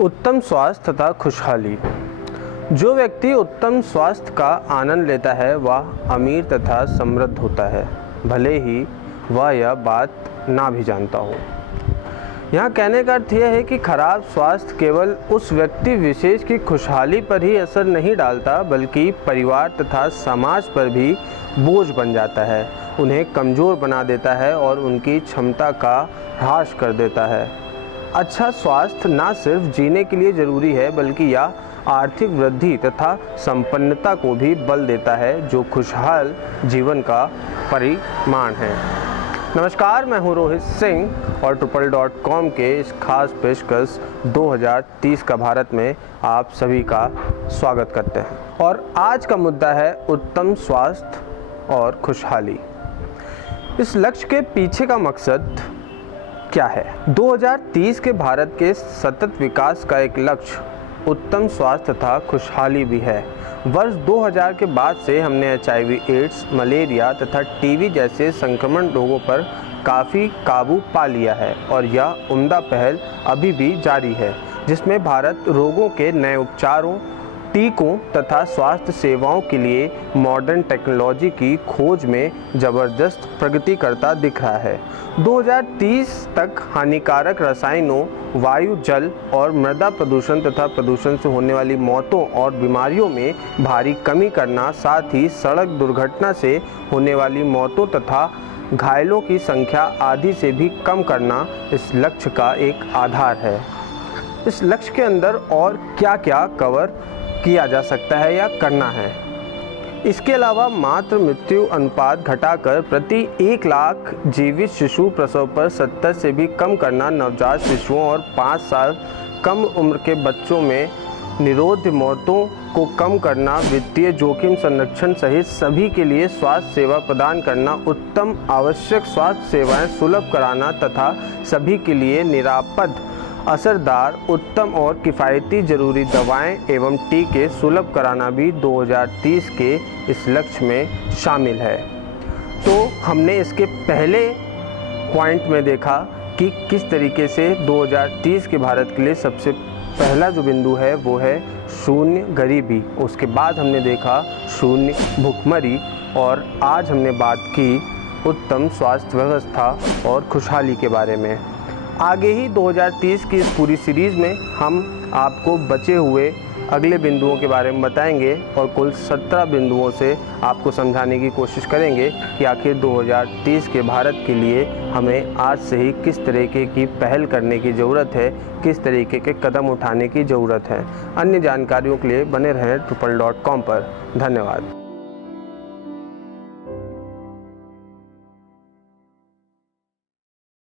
उत्तम स्वास्थ्य तथा खुशहाली। जो व्यक्ति उत्तम स्वास्थ्य का आनंद लेता है वह अमीर तथा समृद्ध होता है, भले ही वह यह बात ना भी जानता हो। यहाँ कहने का अर्थ यह है कि खराब स्वास्थ्य केवल उस व्यक्ति विशेष की खुशहाली पर ही असर नहीं डालता, बल्कि परिवार तथा समाज पर भी बोझ बन जाता है, उन्हें कमज़ोर बना देता है और उनकी क्षमता का ह्रास कर देता है। अच्छा स्वास्थ्य न सिर्फ जीने के लिए ज़रूरी है, बल्कि यह आर्थिक वृद्धि तथा संपन्नता को भी बल देता है, जो खुशहाल जीवन का परिमाण है। नमस्कार, मैं हूं रोहित सिंह और TRUPAL.com के इस खास पेशकश 2030 का भारत में आप सभी का स्वागत करते हैं। और आज का मुद्दा है उत्तम स्वास्थ्य और खुशहाली। इस लक्ष्य के पीछे का मकसद क्या है? 2030 के भारत के सतत विकास का एक लक्ष्य उत्तम स्वास्थ्य तथा खुशहाली भी है। वर्ष 2000 के बाद से हमने HIV, एड्स, मलेरिया तथा टीबी जैसे संक्रमण रोगों पर काफ़ी काबू पा लिया है और यह उम्दा पहल अभी भी जारी है, जिसमें भारत रोगों के नए उपचारों, टीकों तथा स्वास्थ्य सेवाओं के लिए मॉडर्न टेक्नोलॉजी की खोज में ज़बरदस्त प्रगति करता दिख रहा है। 2030 तक हानिकारक रसायनों, वायु, जल और मृदा प्रदूषण तथा प्रदूषण से होने वाली मौतों और बीमारियों में भारी कमी करना, साथ ही सड़क दुर्घटना से होने वाली मौतों तथा घायलों की संख्या आधी से भी कम करना इस लक्ष्य का एक आधार है। इस लक्ष्य के अंदर और क्या क्या कवर किया जा सकता है या करना है? इसके अलावा मातृ मृत्यु अनुपात घटाकर प्रति 1 लाख जीवित शिशु प्रसव पर 70 से भी कम करना, नवजात शिशुओं और 5 साल कम उम्र के बच्चों में निरोध मौतों को कम करना, वित्तीय जोखिम संरक्षण सहित सभी के लिए स्वास्थ्य सेवा प्रदान करना, उत्तम आवश्यक स्वास्थ्य सेवाएं सुलभ कराना तथा सभी के लिए निरापद, असरदार, उत्तम और किफ़ायती ज़रूरी दवाएं एवं टीके सुलभ कराना भी 2030 के इस लक्ष्य में शामिल है। तो हमने इसके पहले पॉइंट में देखा कि किस तरीके से 2030 के भारत के लिए सबसे पहला जो बिंदु है वो है शून्य गरीबी। उसके बाद हमने देखा शून्य भुखमरी और आज हमने बात की उत्तम स्वास्थ्य व्यवस्था और खुशहाली के बारे में। आगे ही 2030 की इस पूरी सीरीज़ में हम आपको बचे हुए अगले बिंदुओं के बारे में बताएंगे और कुल 17 बिंदुओं से आपको समझाने की कोशिश करेंगे कि आखिर 2030 के भारत के लिए हमें आज से ही किस तरीके की पहल करने की ज़रूरत है, किस तरीके के कदम उठाने की ज़रूरत है। अन्य जानकारियों के लिए बने रहें TRUPAL.com पर। धन्यवाद।